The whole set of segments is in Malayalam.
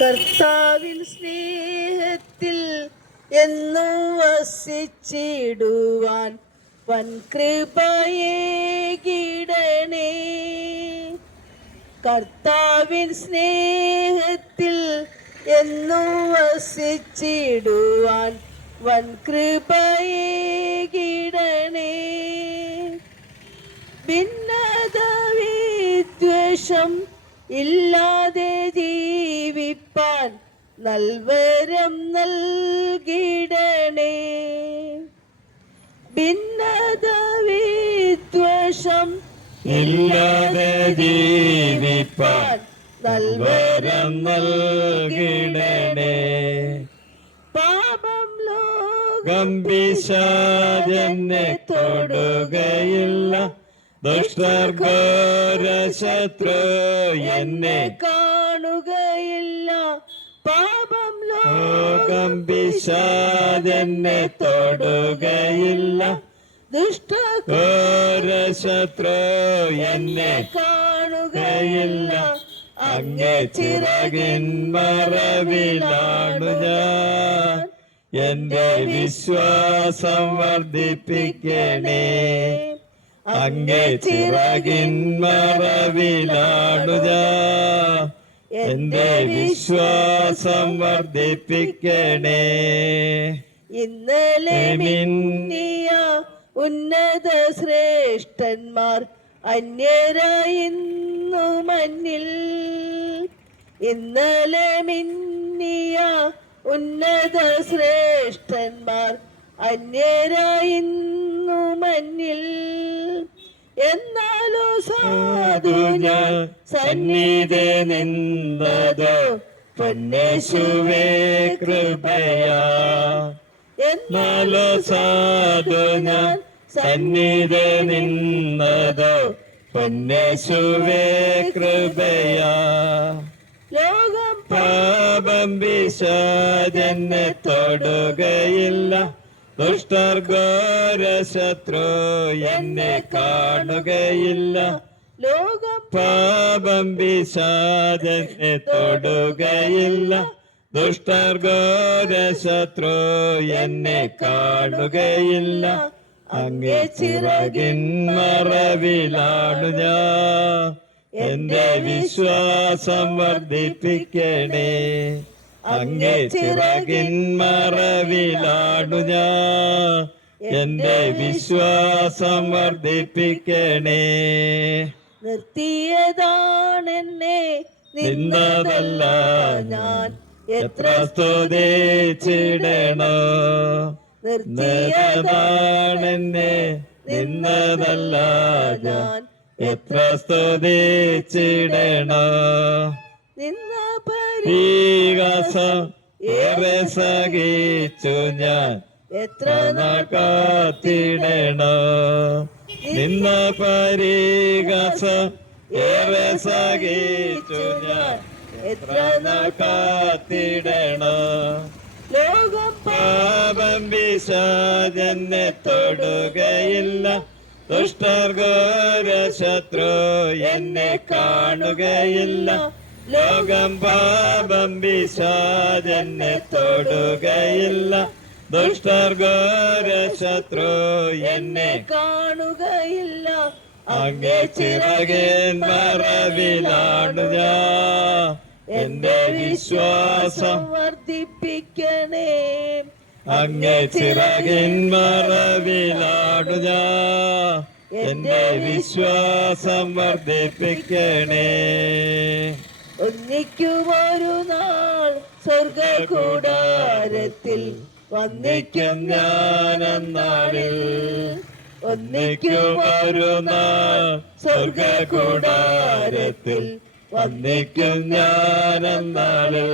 കർത്താവിൻ സ്നേഹത്തിൽ എന്നും വസിച്ചിടുവാൻ വൻകൃപയേകിടണേ. കർത്താവിൻ സ്നേഹത്തിൽ എന്നും വസിച്ചിടുവാൻ വൻകൃപയേകിടണേ. ഭിന്നത വിദ്വേഷം ഇല്ലാതെ ജീവിപ്പാൻ നൽവരം നൽകിടണേ. ഭിന്നത വിദ്വേഷം ഇല്ലാതെ ജീവിപ്പാൻ നൽവരം നൽകിടണേ. പാപം ലോകം പിശാചെന്നെ തൊടുകയില്ല. ദുഷ്ടർഘോരശത്രു എന്നെ കാണുകയില്ല. പാപം ലോകം പിശാചെന്നെ തൊടുകയില്ല. ദുഷ്ടഘോരശത്രു എന്നെ കാണുകയില്ല. അങ്ങേ ചിറകിൻ മറവിലാണു ഞാൻ. എന്റെ വിശ്വാസം വർദ്ധിപ്പിക്കണേ. അങ്ങേ ചിറകിൻ മറവിലാണു ഞാൻ. എന്റെ വിശ്വാസം വർദ്ധിപ്പിക്കണേ. ഇന്നലെ മിന്നിയ ഉന്നത ശ്രേഷ്ഠന്മാർ അന്യരായിന്നു മന്നിൽ. ഇന്നലെ മിന്നിയ ഉന്നത ശ്രേഷ്ഠന്മാർ അന്യരായിന്നു മന്നിൽ. എന്നാലോ സാധു ഞാൻ സന്നിധി നിന്നതോ പൊന്നേശുവേ കൃപയാ. എന്നാലോ സാധു ഞാൻ സന്നിധി നിന്നതോ പൊന്നേശുവേ കൃപയാ. ലോകം പാപം പിശാചെന്നെ തൊടുകയില്ല. ദുഷ്ടർഘോരശത്രു എന്നെ കാണുകയില്ല. ലോകം പാപം പിശാചെന്നെ തൊടുകയില്ല. ദുഷ്ടർഘോരശത്രു എന്നെ കാണുകയില്ല. അങ്ങേ ചിറകിൻ മറവിലാണു ഞാൻ. എന്റെ വിശ്വാസം വർദ്ധിപ്പിക്കണേ. അങ്ങേ ചിറകിൻ മറവിലാണു ഞാൻ. എന്റെ വിശ്വാസം വർദ്ധിപ്പിക്കണേ. നിർത്തിയതാണെന്നെ നിന്നതല്ല ഞാൻ എത്ര സ്തുതിച്ചിടണോ. നിർത്തിയതാണെന്നെ നിന്നതല്ല ഞാൻ എത്ര സ്തുതിച്ചിടണോ. നിന്ന പരിഹാസം ഏറെ സഹിച്ചു ഞാൻ എത്ര നാൾ കാത്തിടണോ. നിന്ന പരിഹാസം ഏറെ സഹിച്ചു ഞാൻ എത്ര നാൾ കാത്തിടണോ. ലോകം പാപം പിശാചെന്നെ തൊടുകയില്ല. ദുഷ്ടർഘോരശത്രു എന്നെ കാണുകയില്ല. ലോകം പാപം പിശാചെന്നെ തൊടുകയില്ല. ദുഷ്ടർഘോരശത്രു എന്നെ കാണുകയില്ല. അങ്ങേ ചിറകിൻ മറവിലാണു ഞാൻ. എന്റെ വിശ്വാസം വർദ്ധിപ്പിക്കണേ. അങ്ങേ ചിറകിൻ മറവിലാണു ഞാൻ. എന്റെ വിശ്വാസം വർദ്ധിപ്പിക്കണേ. ഒന്നിക്കുമൊരു നാൾ സ്വർഗകൂടാരത്തിൽ വന്നിക്കും ഞാനെന്നാളിൽ. ഒന്നിക്കുമൊരു നാൾ സ്വർഗകൂടാരത്തിൽ വന്നിക്കും ഞാനെന്നാളിൽ.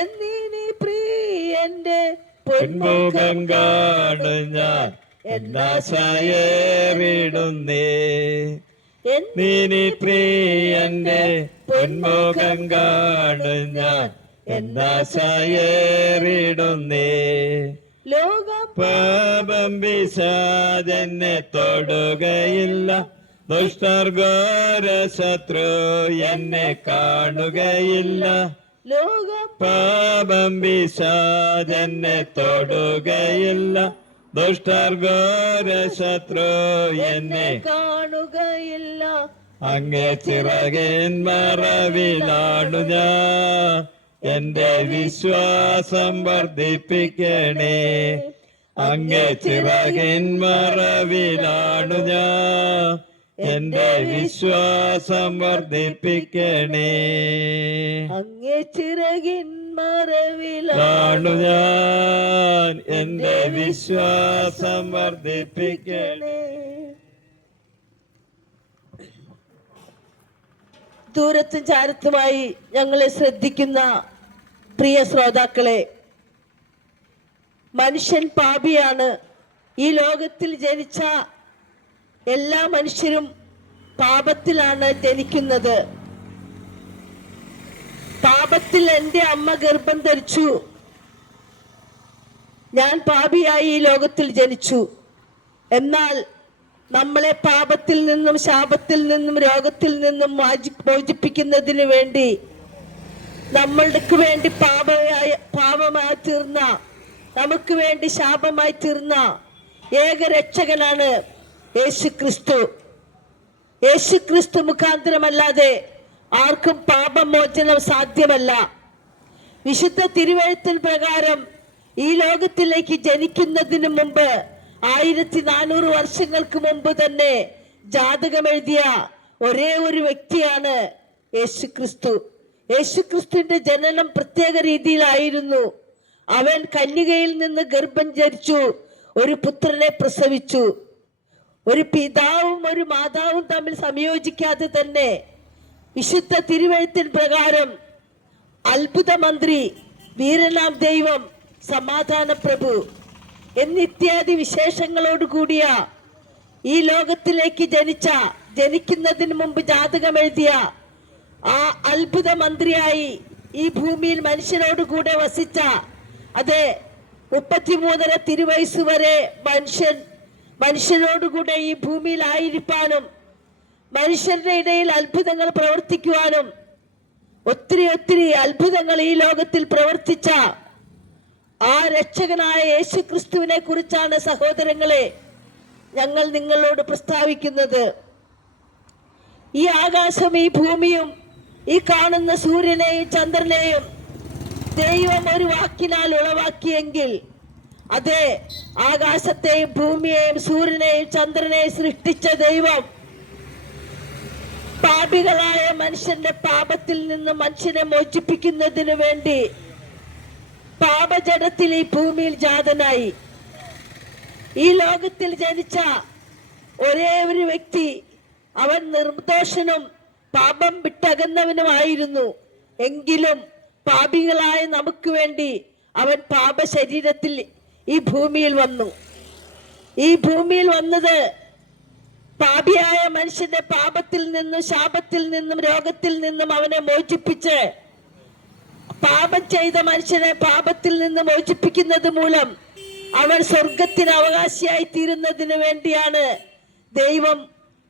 എന്നിനി പ്രിയന്റെ പൊന്മുഖം കാണും ഞാൻ എന്നാശയേറിടുന്നേ. നീനി പ്രിയന്റെ പൊന്മുഖം കാണും ഞാൻ എന്നാശയേറിടുന്നേ. ലോകം പാപം പിശാചെന്നെ തൊടുകയില്ല. ദുഷ്ടർഘോരശത്രു എന്നെ കാണുകയില്ല. ലോകം പാപം പിശാചെന്നെ തൊടുകയില്ല. ദുഷ്ടർ ഘോര ശത്രു എന്നെ കാണുകയില്ല. അങ്ങേ ചിറകിൻ മറവിലാണു ഞാൻ. എന്റെ വിശ്വാസം വർദ്ധിപ്പിക്കണേ. അങ്ങേ ചിറകിൻ മറവിലാണു ഞാൻ. എന്റെ വിശ്വാസം വർദ്ധിപ്പിക്കണേ. അങ്ങേ ചിറകിൻ മറവിലാണു ാണു ഞാൻ. എന്റെ വിശ്വാസം വർദ്ധിപ്പിക്കണേ. ദൂരത്തും ചാരത്തുമായി ഞങ്ങളെ ശ്രദ്ധിക്കുന്ന പ്രിയ ശ്രോതാക്കളെ, മനുഷ്യൻ പാപിയാണ്. ഈ ലോകത്തിൽ ജനിച്ച എല്ലാ മനുഷ്യരും പാപത്തിലാണ് ജനിക്കുന്നത്. പാപത്തിൽ എൻ്റെ അമ്മ ഗർഭം ധരിച്ചു. ഞാൻ പാപിയായി ഈ ലോകത്തിൽ ജനിച്ചു. എന്നാൽ നമ്മളെ പാപത്തിൽ നിന്നും ശാപത്തിൽ നിന്നും രോഗത്തിൽ നിന്നും മോചിപ്പിക്കുന്നതിന് വേണ്ടി നമ്മൾക്ക് വേണ്ടി പാപമായി തീർന്ന, നമുക്ക് വേണ്ടി ശാപമായി തീർന്ന ഏകരക്ഷകനാണ് യേശുക്രിസ്തു. യേശുക്രിസ്തു മുഖാന്തരമല്ലാതെ ആർക്കും പാപമോചനം സാധ്യമല്ല. വിശുദ്ധ തിരുവെഴുത്തിൻ പ്രകാരം ഈ ലോകത്തിലേക്ക് ജനിക്കുന്നതിന് മുമ്പ് 1400 വർഷങ്ങൾക്ക് മുമ്പ് തന്നെ ജാതകമെഴുതിയ ഒരേ ഒരു വ്യക്തിയാണ് യേശുക്രിസ്തു. യേശുക്രിസ്തുവിന്റെ ജനനം പ്രത്യേക രീതിയിലായിരുന്നു. അവൻ കന്യകയിൽ നിന്ന് ഗർഭം ധരിച്ചു ഒരു പുത്രനെ പ്രസവിച്ചു. ഒരു പിതാവും ഒരു മാതാവും തമ്മിൽ സംയോജിക്കാതെ തന്നെ വിശുദ്ധ തിരുവെഴുത്തിൻ പ്രകാരം അത്ഭുത മന്ത്രി, വീരനാം ദൈവം, സമാധാന പ്രഭു എന്നിത്യാദി വിശേഷങ്ങളോട് കൂടിയ ഈ ലോകത്തിലേക്ക് ജനിക്കുന്നതിന് മുമ്പ് ജാതകമെഴുതിയ ആ അത്ഭുത മന്ത്രിയായി ഈ ഭൂമിയിൽ മനുഷ്യനോട് കൂടെ വസിച്ച, അതെ 33 തിരുവയസ്സ് വരെ മനുഷ്യനോടുകൂടെ ഈ ഭൂമിയിൽ ആയിരിക്കാനും മനുഷ്യരുടെ ഇടയിൽ അത്ഭുതങ്ങൾ പ്രവർത്തിക്കുവാനും ഒത്തിരി അത്ഭുതങ്ങൾ ഈ ലോകത്തിൽ പ്രവർത്തിച്ച ആ രക്ഷകനായ യേശുക്രിസ്തുവിനെ കുറിച്ചാണ് സഹോദരങ്ങളെ ഞങ്ങൾ നിങ്ങളോട് പ്രസ്താവിക്കുന്നത്. ഈ ആകാശം, ഈ ഭൂമിയും, ഈ കാണുന്ന സൂര്യനെയും ചന്ദ്രനെയും ദൈവം ഒരു വാക്കിനാൽ ഉളവാക്കിയെങ്കിൽ, അതെ, ആകാശത്തെയും ഭൂമിയെയും സൂര്യനെയും ചന്ദ്രനെയും സൃഷ്ടിച്ച ദൈവം പാപികളായ മനുഷ്യന്റെ പാപത്തിൽ നിന്ന് മനുഷ്യനെ മോചിപ്പിക്കുന്നതിന് വേണ്ടി പാപജടത്തിൽ ഈ ഭൂമിയിൽ ജാതനായി. ഈ ലോകത്തിൽ ജനിച്ച ഒരേ ഒരു വ്യക്തി, അവൻ നിർദോഷനും പാപം വിട്ടകന്നവനുമായിരുന്നു. എങ്കിലും പാപികളായ നമുക്ക് വേണ്ടി അവൻ പാപ ശരീരത്തിൽ ഈ ഭൂമിയിൽ വന്നു. ഈ ഭൂമിയിൽ വന്നത് പാപിയായ മനുഷ്യന്റെ പാപത്തിൽ നിന്നും ശാപത്തിൽ നിന്നും രോഗത്തിൽ നിന്നും അവനെ മോചിപ്പിച്ച്, പാപം ചെയ്ത മനുഷ്യനെ പാപത്തിൽ നിന്ന് മോചിപ്പിക്കുന്നത് മൂലം അവൻ സ്വർഗത്തിന് അവകാശിയായി തീരുന്നതിന് വേണ്ടിയാണ് ദൈവം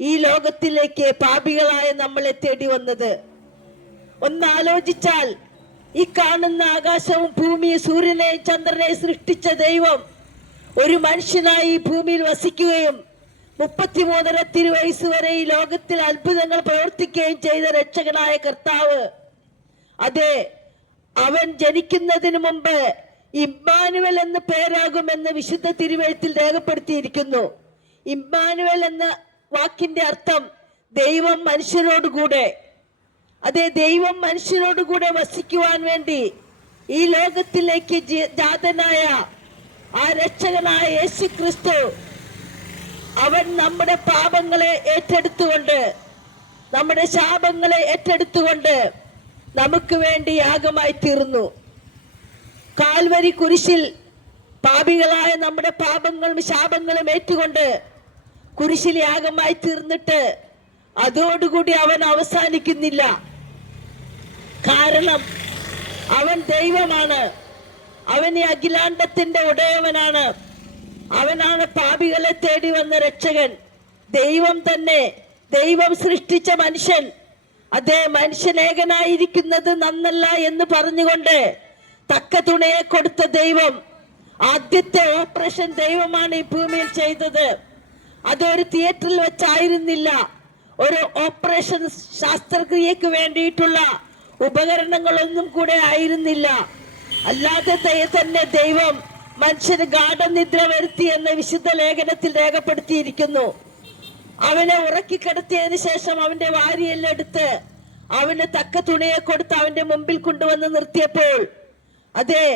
ഈ ലോകത്തിലേക്ക് പാപികളായ നമ്മളെ തേടി വന്നത്. ഒന്ന് ആലോചിച്ചാൽ, ഈ കാണുന്ന ആകാശവും ഭൂമിയും സൂര്യനെയും ചന്ദ്രനെയും സൃഷ്ടിച്ച ദൈവം ഒരു മനുഷ്യനായി ഈ ഭൂമിയിൽ വസിക്കുകയും 33 തിരുവയസ്സ് വരെ ഈ ലോകത്തിൽ അത്ഭുതങ്ങൾ പ്രവർത്തിക്കുകയും ചെയ്ത രക്ഷകനായ കർത്താവ്, അതെ, അവൻ ജനിക്കുന്നതിന് മുമ്പ് ഇമ്മാനുവൽ എന്ന പേരാകുമെന്ന് വിശുദ്ധ തിരുവെഴുത്തിൽ രേഖപ്പെടുത്തിയിരിക്കുന്നു. ഇമ്മാനുവൽ എന്ന വാക്കിന്റെ അർത്ഥം ദൈവം മനുഷ്യരോടുകൂടെ. അതെ, ദൈവം മനുഷ്യരോടുകൂടെ വസിക്കുവാൻ വേണ്ടി ഈ ലോകത്തിലേക്ക് ജാതനായ ആ രക്ഷകനായ യേശുക്രിസ്തു, അവൻ നമ്മുടെ പാപങ്ങളെ ഏറ്റെടുത്തുകൊണ്ട്, നമ്മുടെ ശാപങ്ങളെ ഏറ്റെടുത്തുകൊണ്ട് നമുക്ക് വേണ്ടി യാഗമായി തീർന്നു. കാൽവരി കുരിശിൽ പാപികളായ നമ്മുടെ പാപങ്ങളും ശാപങ്ങളും ഏറ്റുകൊണ്ട് കുരിശിൽ യാഗമായി തീർന്നിട്ട് അതോടുകൂടി അവൻ അവസാനിക്കുന്നില്ല. കാരണം അവൻ ദൈവമാണ്. അവൻ ഈ അഖിലാണ്ടത്തിന്റെ ഉടയവനാണ്. അവനാണ് പാപികളെ തേടി വന്ന രക്ഷകൻ. ദൈവം തന്നെ, ദൈവം സൃഷ്ടിച്ച മനുഷ്യൻ, അതേ മനുഷ്യനേകനായിരിക്കുന്നത് നന്നല്ല എന്ന് പറഞ്ഞുകൊണ്ട് തക്ക തുണയെ കൊടുത്ത ദൈവം, ആദ്യത്തെ ഓപ്പറേഷൻ ദൈവമാണ് ഈ ഭൂമിയിൽ ചെയ്തത്. അതൊരു തിയേറ്ററിൽ വെച്ചായിരുന്നില്ല, ഒരു ഓപ്പറേഷൻ ശാസ്ത്രക്രിയക്ക് വേണ്ടിയിട്ടുള്ള ഉപകരണങ്ങളൊന്നും കൂടെ ആയിരുന്നില്ല. അല്ലാതെ തന്നെ ദൈവം മനുഷ്യന് ഗാഠനിദ്ര വരുത്തി എന്ന് വിശുദ്ധ ലേഖനത്തിൽ രേഖപ്പെടുത്തിയിരിക്കുന്നു. അവനെ ഉറക്കിക്കിടത്തിയതിനു ശേഷം അവന്റെ വാരിയെല്ലാം എടുത്ത് അവന് തക്ക തുണിയെ കൊടുത്ത് അവന്റെ മുമ്പിൽ കൊണ്ടുവന്ന് നിർത്തിയപ്പോൾ, അതെ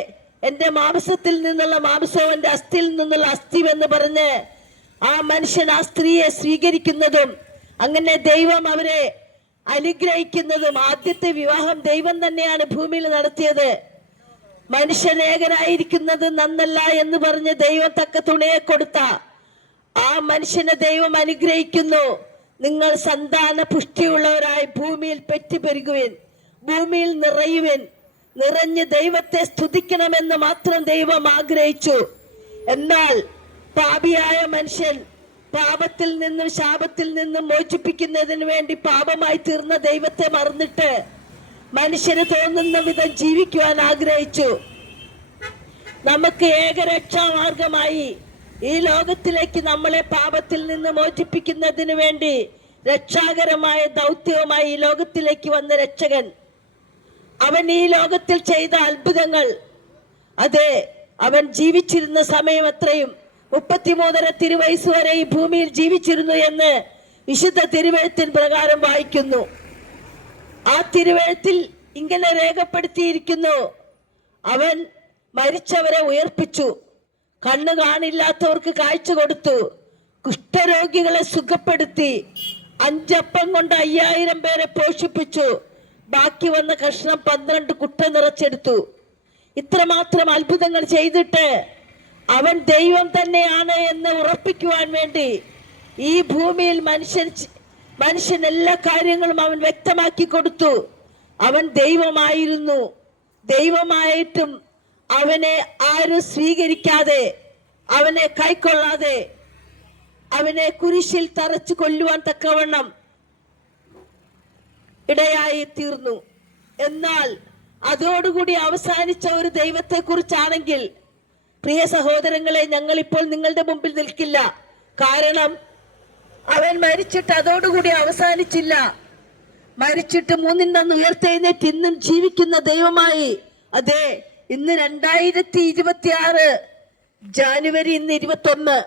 എന്റെ മാംസത്തിൽ നിന്നുള്ള മാംസവും എന്റെ അസ്ഥിയിൽ നിന്നുള്ള അസ്ഥി എന്ന് പറഞ്ഞ് ആ മനുഷ്യൻ ആ സ്ത്രീയെ സ്വീകരിക്കുന്നതും അങ്ങനെ ദൈവം അവരെ അനുഗ്രഹിക്കുന്നതും, ആദ്യത്തെ വിവാഹം ദൈവം തന്നെയാണ് ഭൂമിയിൽ നടത്തിയത്. മനുഷ്യനേകനായിരിക്കുന്നത് നന്നല്ല എന്ന് പറഞ്ഞ് ദൈവം തക്ക തുണയെ കൊടുത്ത ആ മനുഷ്യനെ ദൈവം അനുഗ്രഹിക്കുന്നു. നിങ്ങൾ സന്താന പുഷ്ടിയുള്ളവരായി ഭൂമിയിൽ പെറ്റുപെരുകുവിൻ, ഭൂമിയിൽ നിറയുവിൻ, നിറഞ്ഞ് ദൈവത്തെ സ്തുതിക്കണമെന്ന് മാത്രം ദൈവം ആഗ്രഹിച്ചു. എന്നാൽ പാപിയായ മനുഷ്യൻ പാപത്തിൽ നിന്നും ശാപത്തിൽ നിന്നും മോചിപ്പിക്കുന്നതിന് വേണ്ടി പാപമായി തീർന്ന ദൈവത്തെ മറന്നിട്ട് മനുഷ്യന് തോന്നുന്ന വിധം ജീവിക്കുവാൻ ആഗ്രഹിച്ചു. നമുക്ക് ഏകരക്ഷാമാർഗമായി ഈ ലോകത്തിലേക്ക് നമ്മളെ പാപത്തിൽ നിന്ന് മോചിപ്പിക്കുന്നതിന് വേണ്ടി രക്ഷാകരമായ ദൗത്യവുമായി ഈ ലോകത്തിലേക്ക് വന്ന രക്ഷകൻ, അവൻ ഈ ലോകത്തിൽ ചെയ്ത അത്ഭുതങ്ങൾ, അതെ അവൻ ജീവിച്ചിരുന്ന സമയം അത്രയും 33 തിരുവയസ്സ് വരെ ഈ ഭൂമിയിൽ ജീവിച്ചിരുന്നു എന്ന് വിശുദ്ധ തിരുവെഴുത്തിന് പ്രകാരം വായിക്കുന്നു. ആ തിരുവെഴുത്തിൽ ഇങ്ങനെ രേഖപ്പെടുത്തിയിരിക്കുന്നു, അവൻ മരിച്ചവരെ ഉയർപ്പിച്ചു, കണ്ണു കാണില്ലാത്തവർക്ക് കാഴ്ച കൊടുത്തു, കുഷ്ഠരോഗികളെ സുഖപ്പെടുത്തി, 5 അപ്പം കൊണ്ട് 5000 പേരെ പോഷിപ്പിച്ചു, ബാക്കി വന്ന കഷ്ണം 12 കുട്ട നിറച്ചെടുത്തു. ഇത്രമാത്രം അത്ഭുതങ്ങൾ ചെയ്തിട്ട് അവൻ ദൈവം തന്നെയാണ് എന്ന് ഉറപ്പിക്കുവാൻ വേണ്ടി ഈ ഭൂമിയിൽ മനുഷ്യൻ എല്ലാ കാര്യങ്ങളും അവൻ വ്യക്തമാക്കി കൊടുത്തു. അവൻ ദൈവമായിരുന്നു. ദൈവമായിട്ടും അവനെ ആരും സ്വീകരിക്കാതെ, അവനെ കൈക്കൊള്ളാതെ, അവനെ കുരിശിൽ തറച്ചു കൊല്ലുവാൻ തക്കവണ്ണം ഇടയായി തീർന്നു. എന്നാൽ അതോടുകൂടി അവസാനിച്ച ഒരു ദൈവത്തെ കുറിച്ചാണെങ്കിൽ പ്രിയ സഹോദരങ്ങളെ, ഞങ്ങൾ ഇപ്പോൾ നിങ്ങളുടെ മുമ്പിൽ നിൽക്കില്ല. കാരണം അവൻ മരിച്ചിട്ട് അതോടുകൂടി അവസാനിച്ചില്ല. മരിച്ചിട്ട് 3-ൽ നിന്ന് ഉയർത്തെഴുന്നേറ്റ് ഇന്നും ജീവിക്കുന്ന ദൈവമായി. അതെ, ഇന്ന് 2026 ജാനുവരി 21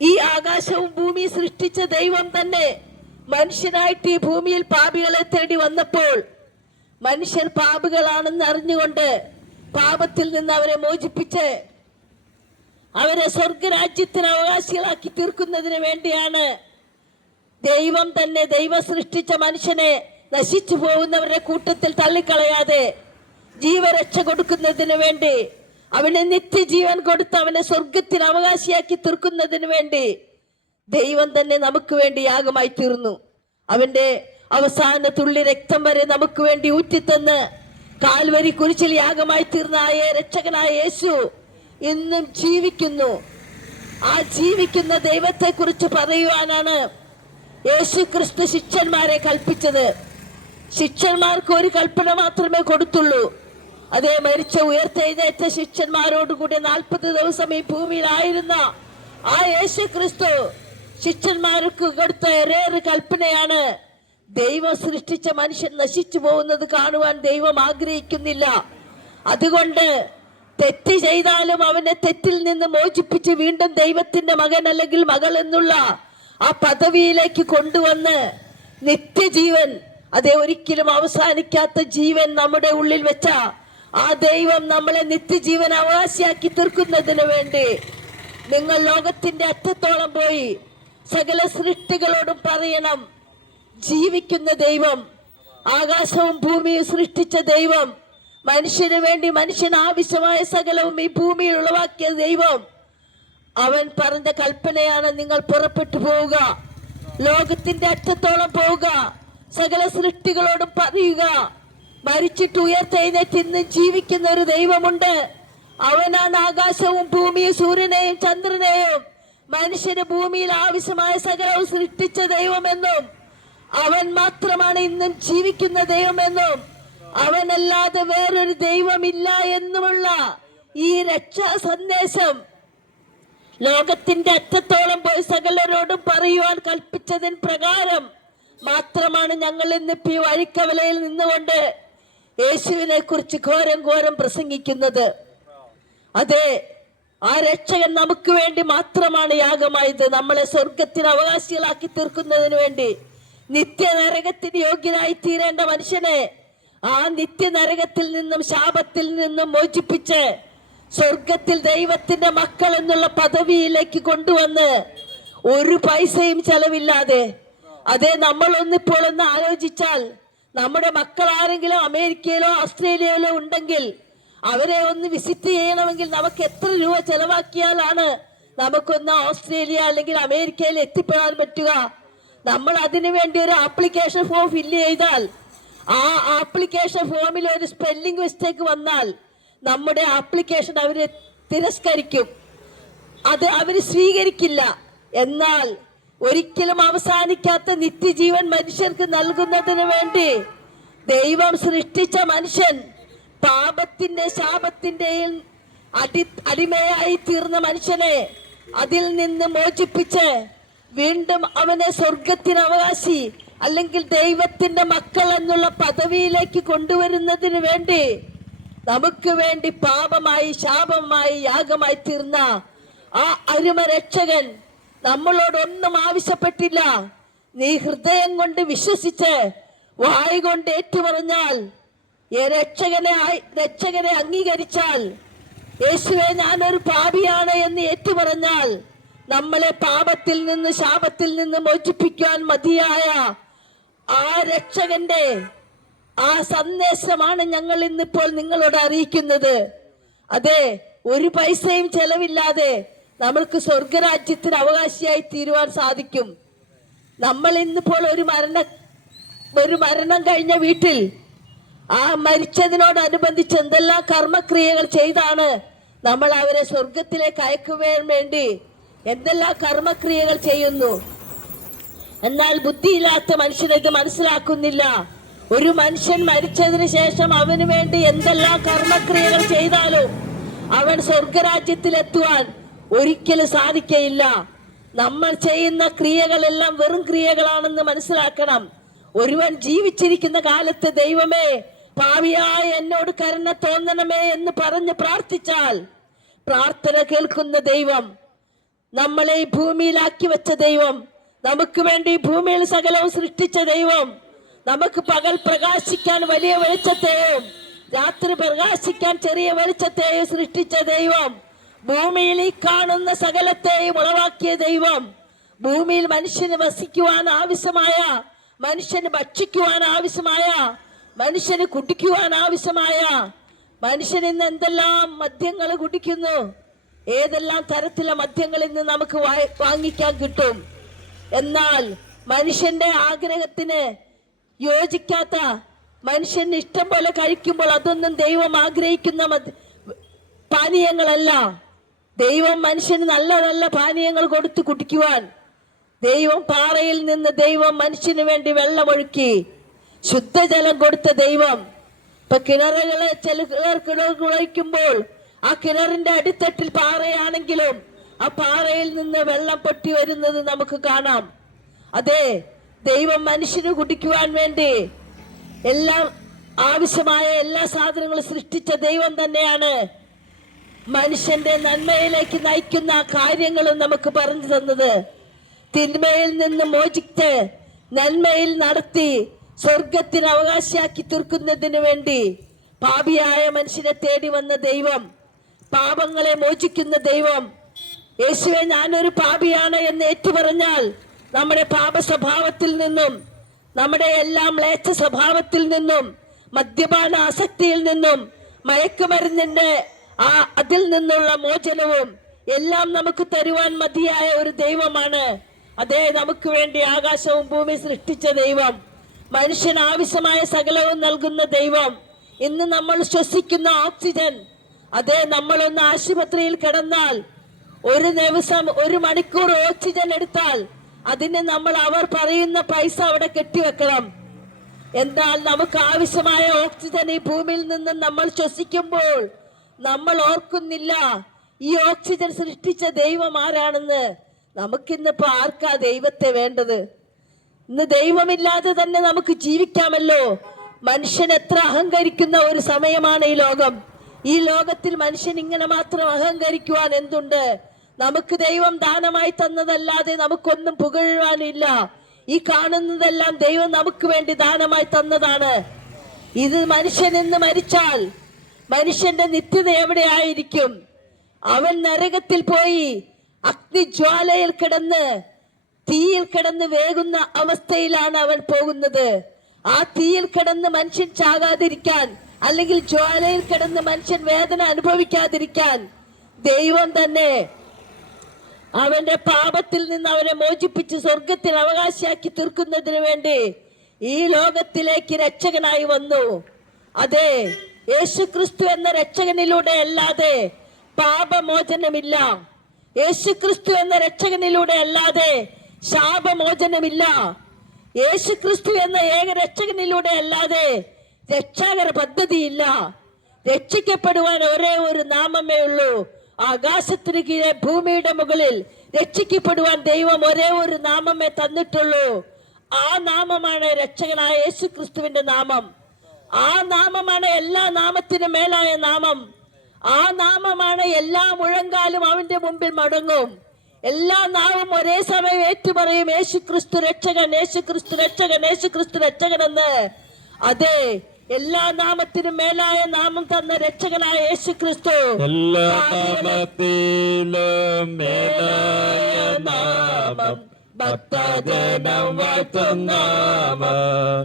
ഈ ആകാശവും ഭൂമി സൃഷ്ടിച്ച ദൈവം തന്നെ മനുഷ്യനായിട്ട് ഈ ഭൂമിയിൽ പാപികളെ തേടി വന്നപ്പോൾ മനുഷ്യർ പാപികളാണെന്ന് അറിഞ്ഞുകൊണ്ട് പാപത്തിൽ നിന്ന് അവരെ മോചിപ്പിച്ച് അവരെ സ്വർഗരാജ്യത്തിന് അവകാശികളാക്കി തീർക്കുന്നതിന് വേണ്ടിയാണ് ദൈവം തന്നെ ദൈവം സൃഷ്ടിച്ച മനുഷ്യനെ നശിച്ചു പോകുന്നവരുടെ കൂട്ടത്തിൽ തള്ളിക്കളയാതെ ജീവരക്ഷ കൊടുക്കുന്നതിന് വേണ്ടി, അവന് നിത്യജീവൻ കൊടുത്ത് അവനെ സ്വർഗത്തിന് അവകാശിയാക്കി തീർക്കുന്നതിന് വേണ്ടി ദൈവം തന്നെ നമുക്ക് വേണ്ടി യാഗമായി തീർന്നു. അവന്റെ അവസാന തുള്ളി രക്തം വരെ നമുക്ക് വേണ്ടി ഊറ്റിത്തന്ന് കാൽവരി കുരിശിൽ യാഗമായി തീർന്ന ആ രക്ഷകനായ യേശു ഇന്നും ജീവിക്കുന്നു. ആ ജീവിക്കുന്ന ദൈവത്തെ കുറിച്ച് പറയുവാനാണ് യേശു ക്രിസ്തു ശിഷ്യന്മാരെ കൽപ്പിച്ചത്. ശിഷ്യന്മാർക്ക് ഒരു കൽപ്പന മാത്രമേ കൊടുത്തുള്ളൂ. അതേ, മരിച്ച ഉയർത്തെഴുന്നേറ്റ ശിഷ്യന്മാരോടുകൂടി 40 ദിവസം ഈ ഭൂമിയിലായിരുന്ന ആ യേശു ക്രിസ്തു ശിഷ്യന്മാർക്ക് കൊടുത്ത ഏറെ കൽപ്പനയാണ്, ദൈവം സൃഷ്ടിച്ച മനുഷ്യൻ നശിച്ചു പോകുന്നത് കാണുവാൻ ദൈവം ആഗ്രഹിക്കുന്നില്ല. അതുകൊണ്ട് തെറ്റ് ചെയ്താലും അവനെ തെറ്റിൽ നിന്ന് മോചിപ്പിച്ച് വീണ്ടും ദൈവത്തിന്റെ മകൻ അല്ലെങ്കിൽ മകൾ എന്നുള്ള ആ പദവിയിലേക്ക് കൊണ്ടുവന്ന് നിത്യജീവൻ, അതേ ഒരിക്കലും അവസാനിക്കാത്ത ജീവൻ നമ്മുടെ ഉള്ളിൽ വെച്ച ആ ദൈവം നമ്മളെ നിത്യജീവൻ അവകാശിയാക്കി തീർക്കുന്നതിന് വേണ്ടി നിങ്ങൾ ലോകത്തിന്റെ അറ്റത്തോളം പോയി സകല സൃഷ്ടികളോടും പറയണം, ജീവിക്കുന്ന ദൈവം, ആകാശവും ഭൂമിയും സൃഷ്ടിച്ച ദൈവം, മനുഷ്യന് വേണ്ടി മനുഷ്യന് ആവശ്യമായ സകലവും ഈ ഭൂമിയിൽ ഉളവാക്കിയ ദൈവം, അവൻ പറഞ്ഞ കൽപ്പനയാണ്, നിങ്ങൾ പുറപ്പെട്ടു പോവുക, ലോകത്തിന്റെ അറ്റത്തോളം പോവുക, സകല സൃഷ്ടികളോടും പറയുക, മരിച്ചിട്ട് ഉയർത്തെഴുന്നേറ്റ് ഇന്നും ജീവിക്കുന്ന ഒരു ദൈവമുണ്ട്. അവനാണ് ആകാശവും ഭൂമിയും സൂര്യനെയും ചന്ദ്രനെയും മനുഷ്യന് ഭൂമിയിൽ ആവശ്യമായ സകലവും സൃഷ്ടിച്ച ദൈവമെന്നും അവൻ മാത്രമാണ് ഇന്നും ജീവിക്കുന്ന ദൈവമെന്നും അവനല്ലാതെ വേറൊരു ദൈവമില്ല എന്നുമുള്ള ഈ രക്ഷാ സന്ദേശം ലോകത്തിന്റെ അറ്റത്തോളം പോയി സകലരോടും പറയുവാൻ കൽപ്പിച്ചതിന് പ്രകാരം മാത്രമാണ് ഞങ്ങൾ ഇന്നിപ്പോ ഈ വഴിക്കവലയിൽ നിന്നുകൊണ്ട് യേശുവിനെ കുറിച്ച് ഘോരം പ്രസംഗിക്കുന്നത്. അതെ, ആ രക്ഷകൻ നമുക്ക് വേണ്ടി മാത്രമാണ് യാഗമായത്. നമ്മളെ സ്വർഗത്തിന് അവകാശികളാക്കി തീർക്കുന്നതിന് വേണ്ടി, നിത്യനരകത്തിന് യോഗ്യനായി തീരേണ്ട മനുഷ്യനെ ആ നിത്യനരകത്തിൽ നിന്നും ശാപത്തിൽ നിന്നും മോചിപ്പിച്ച് സ്വർഗത്തിൽ ദൈവത്തിന്റെ മക്കൾ എന്നുള്ള പദവിയിലേക്ക് കൊണ്ടുവന്ന് ഒരു പൈസയും ചെലവില്ലാതെ, അതെ, നമ്മളൊന്നിപ്പോൾ ഒന്ന് ആലോചിച്ചാൽ നമ്മുടെ മക്കൾ ആരെങ്കിലും അമേരിക്കയിലോ ഓസ്ട്രേലിയയിലോ ഉണ്ടെങ്കിൽ അവരെ ഒന്ന് വിസിറ്റ് ചെയ്യണമെങ്കിൽ നമുക്ക് എത്ര രൂപ ചെലവാക്കിയാലാണ് നമുക്കൊന്ന് ഓസ്ട്രേലിയ അല്ലെങ്കിൽ അമേരിക്കയിൽ എത്തിപ്പെടാൻ പറ്റുക? നമ്മൾ അതിനു വേണ്ടി ഒരു ആപ്ലിക്കേഷൻ ഫോം ഫില്ല് ചെയ്താൽ ആ ആപ്ലിക്കേഷൻ ഫോമിൽ ഒരു സ്പെല്ലിംഗ് മിസ്റ്റേക്ക് വന്നാൽ നമ്മുടെ ആപ്ലിക്കേഷൻ അവര് തിരസ്കരിക്കും, അത് അവര് സ്വീകരിക്കില്ല. എന്നാൽ ഒരിക്കലും അവസാനിക്കാത്ത നിത്യജീവൻ മനുഷ്യർക്ക് നൽകുന്നതിന് വേണ്ടി ദൈവം സൃഷ്ടിച്ച മനുഷ്യൻ പാപത്തിന്റെ ശാപത്തിന്റെയും അടിമയായി തീർന്ന മനുഷ്യനെ അതിൽ നിന്ന് മോചിപ്പിച്ച് വീണ്ടും അവനെ സ്വർഗത്തിന് അവകാശി അല്ലെങ്കിൽ ദൈവത്തിന്റെ മക്കൾ എന്നുള്ള പദവിയിലേക്ക് കൊണ്ടുവരുന്നതിന് വേണ്ടി നമുക്ക് വേണ്ടി പാപമായി ശാപമായി യാഗമായി തീർന്ന ആ അരുമ രക്ഷകൻ നമ്മളോടൊന്നും ആവശ്യപ്പെട്ടില്ല. നീ ഹൃദയം കൊണ്ട് വിശ്വസിച്ച് വായ് കൊണ്ട് ഏറ്റുപറഞ്ഞാൽ, രക്ഷകനെ അംഗീകരിച്ചാൽ, യേശുവേ ഞാനൊരു പാപിയാണ് എന്ന് ഏറ്റുപറഞ്ഞാൽ നമ്മളെ പാപത്തിൽ നിന്ന് ശാപത്തിൽ നിന്ന് മോചിപ്പിക്കാൻ മതിയായ ആ രക്ഷകന്റെ ആ സന്ദേശമാണ് ഞങ്ങൾ ഇന്നിപ്പോൾ നിങ്ങളോട് അറിയിക്കുന്നത്. അതെ, ഒരു പൈസയും ചെലവില്ലാതെ നമ്മൾക്ക് സ്വർഗരാജ്യത്തിന് അവകാശിയായി തീരുവാൻ സാധിക്കും. നമ്മൾ ഇന്നിപ്പോൾ ഒരു മരണം കഴിഞ്ഞ വീട്ടിൽ ആ മരിച്ചതിനോടനുബന്ധിച്ച് എന്തെല്ലാം കർമ്മക്രിയകൾ ചെയ്താണ് നമ്മൾ അവരെ സ്വർഗത്തിലേക്ക് അയക്കുവാൻ വേണ്ടി എന്തെല്ലാം കർമ്മക്രിയകൾ ചെയ്യുന്നു. എന്നാൽ ബുദ്ധിയില്ലാത്ത മനുഷ്യൻ ഇത് മനസ്സിലാക്കുന്നില്ല. ഒരു മനുഷ്യൻ മരിച്ചതിന് ശേഷം അവന് വേണ്ടി എന്തെല്ലാം കർമ്മക്രിയകൾ ചെയ്താലും അവൻ സ്വർഗരാജ്യത്തിലെത്തുവാൻ ഒരിക്കലും സാധിക്കയില്ല. നമ്മൾ ചെയ്യുന്ന ക്രിയകളെല്ലാം വെറും ക്രിയകളാണെന്ന് മനസ്സിലാക്കണം. ഒരുവൻ ജീവിച്ചിരിക്കുന്ന കാലത്ത് ദൈവമേ പാപിയായ എന്നോട് കരുണ തോന്നണമേ എന്ന് പറഞ്ഞ് പ്രാർത്ഥിച്ചാൽ പ്രാർത്ഥന കേൾക്കുന്ന ദൈവം, നമ്മളെ ഈ ഭൂമിയിലാക്കി വെച്ച ദൈവം, നമുക്ക് വേണ്ടി ഭൂമിയിൽ സകലവും സൃഷ്ടിച്ച ദൈവം, നമുക്ക് പകൽ പ്രകാശിക്കാൻ വലിയ വെളിച്ചത്തെയും രാത്രി പ്രകാശിക്കാൻ ചെറിയ വെളിച്ചത്തെയും സൃഷ്ടിച്ച ദൈവം, ഭൂമിയിൽ ഈ കാണുന്ന സകലത്തെയും ഉളവാക്കിയ ദൈവം, ഭൂമിയിൽ മനുഷ്യന് വസിക്കുവാൻ ആവശ്യമായ, മനുഷ്യന് ഭക്ഷിക്കുവാൻ ആവശ്യമായ, മനുഷ്യന് കുടിക്കുവാൻ ആവശ്യമായ, മനുഷ്യൻ ഇന്ന് എന്തെല്ലാം മദ്യങ്ങൾ കുടിക്കുന്നു, ഏതെല്ലാം തരത്തിലുള്ള മദ്യങ്ങൾ ഇന്ന് നമുക്ക് വാങ്ങിക്കാൻ കിട്ടും. എന്നാൽ മനുഷ്യന്റെ ആഗ്രഹത്തിന് യോജിക്കാത്ത, മനുഷ്യന് ഇഷ്ടം പോലെ കഴിക്കുമ്പോൾ അതൊന്നും ദൈവം ആഗ്രഹിക്കുന്ന പാനീയങ്ങളല്ല. ദൈവം മനുഷ്യന് നല്ല നല്ല പാനീയങ്ങൾ കൊടുത്ത് കുടിക്കുവാൻ ദൈവം പാറയിൽ നിന്ന് ദൈവം മനുഷ്യന് വേണ്ടി വെള്ളമൊഴുക്കി ശുദ്ധജലം കൊടുത്ത ദൈവം. ഇപ്പൊ ചിലർ കിണർ കുഴയ്ക്കുമ്പോൾ ആ കിണറിന്റെ അടിത്തട്ടിൽ പാറയാണെങ്കിലും ആ പാറയിൽ നിന്ന് വെള്ളം പൊട്ടി വരുന്നത് നമുക്ക് കാണാം. അതെ, ദൈവം മനുഷ്യന് കുടിക്കുവാൻ വേണ്ടി എല്ലാം ആവശ്യമായ എല്ലാ സാധനങ്ങളും സൃഷ്ടിച്ച ദൈവം തന്നെയാണ് മനുഷ്യന്റെ നന്മയിലേക്ക് നയിക്കുന്ന കാര്യങ്ങളും നമുക്ക് പറഞ്ഞു തന്നത്. തിന്മയിൽ നിന്ന് മോചിച്ച് നന്മയിൽ നടത്തി സ്വർഗത്തിന് അവകാശിയാക്കി തീർക്കുന്നതിന് വേണ്ടി പാപിയായ മനുഷ്യനെ തേടി വന്ന ദൈവം, പാപങ്ങളെ മോചിക്കുന്ന ദൈവം. യേശുവേ ഞാനൊരു പാപിയാണ് എന്ന് ഏറ്റുപറഞ്ഞാൽ നമ്മുടെ പാപ സ്വഭാവത്തിൽ നിന്നും, നമ്മുടെ എല്ലാം മ്ലേച്ഛ സ്വഭാവത്തിൽ നിന്നും, മദ്യപാന ആസക്തിയിൽ നിന്നും, മയക്കുമരുന്നിന്റെ അതിൽ നിന്നുള്ള മോചനവും എല്ലാം നമുക്ക് തരുവാൻ മതിയായ ഒരു ദൈവമാണ്. അതേ, നമുക്ക് വേണ്ടി ആകാശവും ഭൂമി സൃഷ്ടിച്ച ദൈവം, മനുഷ്യന് ആവശ്യമായ സകലവും നൽകുന്ന ദൈവം. ഇന്ന് നമ്മൾ ശ്വസിക്കുന്ന ഓക്സിജൻ, അതേ, നമ്മളൊന്ന് ആശുപത്രിയിൽ കിടന്നാൽ ഒരു ദിവസം 1 മണിക്കൂർ ഓക്സിജൻ എടുത്താൽ അതിന് അവർ പറയുന്ന പൈസ അവിടെ കെട്ടിവെക്കണം. എന്നാൽ നമുക്ക് ആവശ്യമായ ഓക്സിജൻ ഈ ഭൂമിയിൽ നിന്ന് നമ്മൾ ശ്വസിക്കുമ്പോൾ നമ്മൾ ഓർക്കുന്നില്ല ഈ ഓക്സിജൻ സൃഷ്ടിച്ച ദൈവം ആരാണെന്ന്. നമുക്കിന്നിപ്പോ ആർക്കാ ദൈവത്തെ വേണ്ടത്? ഇന്ന് ദൈവമില്ലാതെ തന്നെ നമുക്ക് ജീവിക്കാമല്ലോ. മനുഷ്യൻ എത്ര അഹങ്കരിക്കുന്ന ഒരു സമയമാണ് ഈ ലോകം. ഈ ലോകത്തിൽ മനുഷ്യൻ ഇങ്ങനെ മാത്രം അഹങ്കരിക്കുവാൻ എന്തുണ്ട്? നമുക്ക് ദൈവം ദാനമായി തന്നതല്ലാതെ നമുക്കൊന്നും പുകഴുവാനില്ല. ഈ കാണുന്നതെല്ലാം ദൈവം നമുക്ക് വേണ്ടി ദാനമായി തന്നതാണ്. ഇത് മനുഷ്യൻ എന്ന് മരിച്ചാൽ മനുഷ്യന്റെ നിത്യത എവിടെയായിരിക്കും? അവൻ നരകത്തിൽ പോയി അഗ്നിജ്വാലയിൽ കിടന്ന് തീയിൽ കിടന്ന് വേകുന്ന അവസ്ഥയിലാണ് അവൻ പോകുന്നത്. ആ തീയിൽ കിടന്ന് മനുഷ്യൻ ചാകാതിരിക്കാൻ, അല്ലെങ്കിൽ ജ്വാലയിൽ കിടന്ന് മനുഷ്യൻ വേദന അനുഭവിക്കാതിരിക്കാൻ ദൈവം തന്നെ അവന്റെ പാപത്തിൽ നിന്ന് അവനെ മോചിപ്പിച്ച് സ്വർഗത്തിൽ അവകാശിയാക്കി തീർക്കുന്നതിന് വേണ്ടി ഈ ലോകത്തിലേക്ക് രക്ഷകനായി വന്നു. അതെ, യേശുക്രിസ്തു എന്ന രക്ഷകനിലൂടെ അല്ലാതെ പാപമോചനമില്ല. യേശുക്രിസ്തു എന്ന രക്ഷകനിലൂടെ അല്ലാതെ ശാപമോചനമില്ല. യേശുക്രിസ്തു എന്ന ഏക രക്ഷകനിലൂടെ അല്ലാതെ രക്ഷാകര പദ്ധതിയില്ല. രക്ഷിക്കപ്പെടുവാൻ ഒരേ ഒരു നാമമേ ഉള്ളൂ. ആകാശത്തിന് കീഴെ ഭൂമിയുടെ മുകളിൽ രക്ഷിക്കപ്പെടുവാൻ ദൈവം ഒരേ ഒരു നാമമേ തന്നിട്ടുള്ളൂ. ആ നാമമാണ് രക്ഷകനായ യേശുക്രിസ്തുവിന്റെ നാമം. ആ നാമമാണ് എല്ലാ നാമത്തിനും മേലായ നാമം. ആ നാമമാണ് എല്ലാ മുഴങ്കാലും അവന്റെ മുമ്പിൽ മടങ്ങും. എല്ലാ നാവും ഒരേ സമയം ഏറ്റുപറയും, യേശുക്രിസ്തു രക്ഷകൻ, യേശുക്രിസ്തു രക്ഷകൻ, യേശുക്രിസ്തു രക്ഷകൻ എന്ന്. അതെ, എല്ലാ നാമത്തിനും മേലായ നാമം തന്ന രക്ഷകനായ യേശുക്രിസ്തു. എല്ലാ നാമത്തിലും മേലായ നാമം, ഭക്തജനം വാഴ്ത്തും നാമം.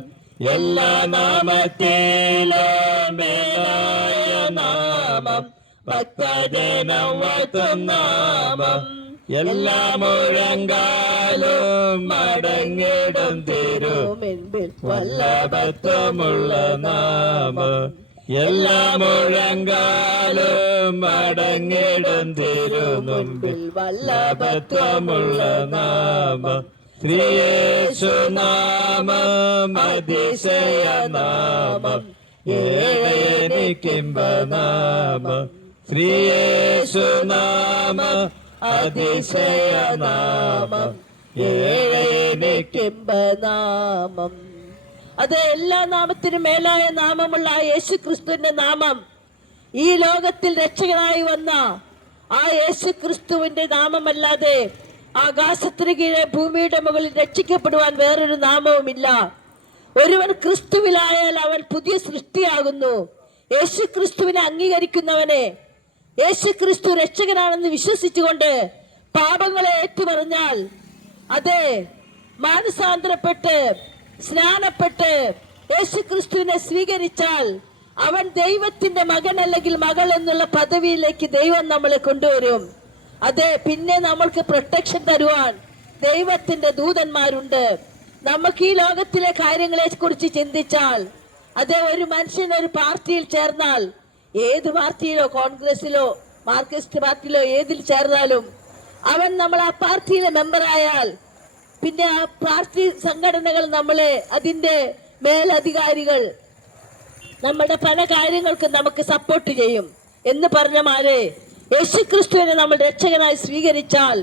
എല്ലാ നാമത്തിലും മേലായ നാമം, ഭക്തജനം വാഴ്ത്തും നാമം. എല്ലാ മുഴങ്കാലും മടങ്ങിടും തിരുമുൻപിൽ വല്ലഭത്വമുള്ള നാമം. എല്ലാ മുഴങ്കാലും മടങ്ങിടും തിരുമുൻപിൽ വല്ലഭത്വമുള്ള നാമം. ശ്രീയേശുനാമം അതിശയ നാമം, ഏഴയനിക്കിമ്പനാമം. ശ്രീയേശുനാമം അതിശയ നാമം, ഏഴയനിക്കിമ്പനാമം. അത് എല്ലാ നാമത്തിനും മേലായ നാമമുള്ള ആ യേശുക്രിസ്തുവിന്റെ നാമം, ഈ ലോകത്തിൽ രക്ഷകനായി വന്ന ആ യേശുക്രിസ്തുവിന്റെ നാമമല്ലാതെ ആകാശത്തിന് കീഴെ ഭൂമിയുടെ മുകളിൽ രക്ഷിക്കപ്പെടുവാൻ വേറൊരു നാമവുമില്ല. ഒരുവൻ ക്രിസ്തുവിലായാൽ അവൻ പുതിയ സൃഷ്ടിയാകുന്നു. യേശുക്രിസ്തുവിനെ അംഗീകരിക്കുന്നവനെ, യേശുക്രിസ്തു രക്ഷകനാണെന്ന് വിശ്വസിച്ചുകൊണ്ട് പാപങ്ങളെ ഏറ്റുപറഞ്ഞാൽ, അതെ, മാനസാന്തരപ്പെട്ട് സ്നാനപ്പെട്ട് യേശുക്രിസ്തുവിനെ സ്വീകരിച്ചാൽ അവൻ ദൈവത്തിന്റെ മകൻ അല്ലെങ്കിൽ മകൾ എന്നുള്ള പദവിയിലേക്ക് ദൈവം നമ്മളെ കൊണ്ടുവരും. അതെ, പിന്നെ നമ്മൾക്ക് പ്രൊട്ടക്ഷൻ തരുവാൻ ദൈവത്തിന്റെ ദൂതന്മാരുണ്ട്. നമുക്ക് ഈ ലോകത്തിലെ കാര്യങ്ങളെ കുറിച്ച് ചിന്തിച്ചാൽ, അതെ, ഒരു മനുഷ്യൻ ഒരു പാർട്ടിയിൽ ചേർന്നാൽ, ഏത് പാർട്ടിയിലോ, കോൺഗ്രസിലോ മാർക്സിസ്റ്റ് പാർട്ടിയിലോ ഏതിൽ ചേർന്നാലും അവൻ നമ്മൾ ആ പാർട്ടിയിലെ മെമ്പറായാൽ പിന്നെ ആ പാർട്ടി സംഘടനകൾ നമ്മളെ, അതിന്റെ മേലധികാരികൾ നമ്മുടെ പല കാര്യങ്ങൾക്കും നമുക്ക് സപ്പോർട്ട് ചെയ്യും എന്ന് പറഞ്ഞമാരെ യേശുക്രിസ്തുവിനെ നമ്മൾ രക്ഷകനായി സ്വീകരിച്ചാൽ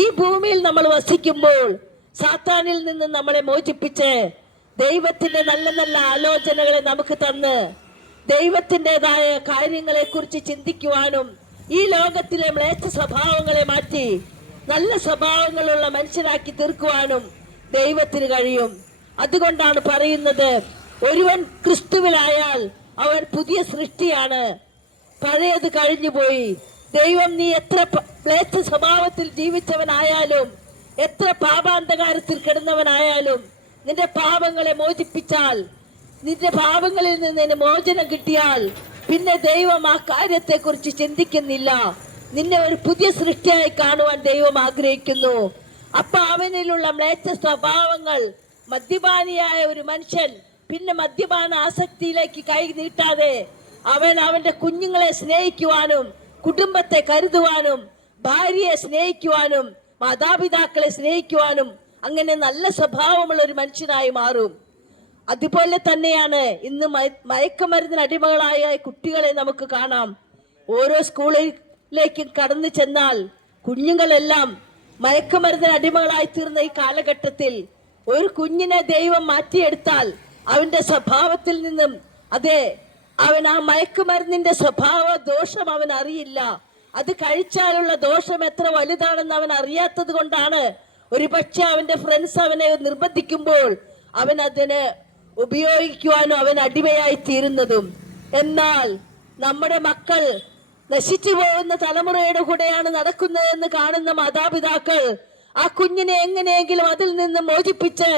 ഈ ഭൂമിയിൽ നമ്മൾ വസിക്കുമ്പോൾ സാത്താനിൽ നിന്ന് നമ്മളെ മോചിപ്പിച്ച് ദൈവത്തിന്റെ നല്ല നല്ല ആലോചനകളെ നമുക്ക് തന്ന് ദൈവത്തിൻ്റെതായ കാര്യങ്ങളെ കുറിച്ച് ചിന്തിക്കുവാനും ഈ ലോകത്തിലെ മ്ലേച്ഛ സ്വഭാവങ്ങളെ മാറ്റി നല്ല സ്വഭാവങ്ങളുള്ള മനുഷ്യരാക്കി തീർക്കുവാനും ദൈവത്തിന് കഴിയും. അതുകൊണ്ടാണ് പറയുന്നത്, ഒരുവൻ ക്രിസ്തുവിലായാൽ അവൻ പുതിയ സൃഷ്ടിയാണ്, പഴയത് കഴിഞ്ഞുപോയി. ദൈവം, നീ എത്ര മ്ലേച്ഛ സ്വഭാവത്തിൽ ജീവിച്ചവനായാലും, എത്ര പാപാന്തകാരത്തിൽ കിടന്നവനായാലും, നിന്റെ പാപങ്ങളെ മോചിപ്പിച്ചാൽ, നിന്റെ പാപങ്ങളിൽ നിന്ന് മോചനം കിട്ടിയാൽ പിന്നെ ദൈവം ആ കാര്യത്തെ കുറിച്ച് ചിന്തിക്കുന്നില്ല. നിന്നെ ഒരു പുതിയ സൃഷ്ടിയായി കാണുവാൻ ദൈവം ആഗ്രഹിക്കുന്നു. അപ്പൊ അവനിലുള്ള മ്ലേച്ഛ സ്വഭാവങ്ങൾ, മദ്യപാനിയായ ഒരു മനുഷ്യൻ പിന്നെ മദ്യപാന ആസക്തിയിലേക്ക് കൈ നീട്ടാതെ അവൻ അവന്റെ കുഞ്ഞുങ്ങളെ സ്നേഹിക്കുവാനും കുടുംബത്തെ കരുതുവാനും ഭാര്യയെ സ്നേഹിക്കുവാനും മാതാപിതാക്കളെ സ്നേഹിക്കുവാനും അങ്ങനെ നല്ല സ്വഭാവമുള്ള ഒരു മനുഷ്യനായി മാറും. അതുപോലെ തന്നെയാണ് ഇന്ന് മയക്കുമരുന്നിന് അടിമകളായ കുട്ടികളെ നമുക്ക് കാണാം. ഓരോ സ്കൂളിലേക്കും കടന്നു ചെന്നാൽ കുഞ്ഞുങ്ങളെല്ലാം മയക്കുമരുന്നിന് അടിമകളായി തീർന്ന ഈ കാലഘട്ടത്തിൽ ഒരു കുഞ്ഞിനെ ദൈവം മാറ്റിയെടുത്താൽ അവന്റെ സ്വഭാവത്തിൽ നിന്നും അവൻ ആ മയക്കുമരുന്നിന്റെ സ്വഭാവ ദോഷം അവൻ അറിയില്ല. അത് കഴിച്ചാലുള്ള ദോഷം എത്ര വലുതാണെന്ന് അവൻ അറിയാത്തത് കൊണ്ടാണ് ഒരുപക്ഷെ അവന്റെ ഫ്രണ്ട്സ് അവനെ നിർബന്ധിക്കുമ്പോൾ അവൻ അതിന് ഉപയോഗിക്കുവാനും അവൻ അടിമയായി തീരുന്നതും. എന്നാൽ നമ്മുടെ മക്കൾ നശിച്ചു പോകുന്ന തലമുറയുടെ കൂടെയാണ് നടക്കുന്നതെന്ന് കാണുന്ന മാതാപിതാക്കൾ ആ കുഞ്ഞിനെ എങ്ങനെയെങ്കിലും അതിൽ നിന്ന് മോചിപ്പിച്ച്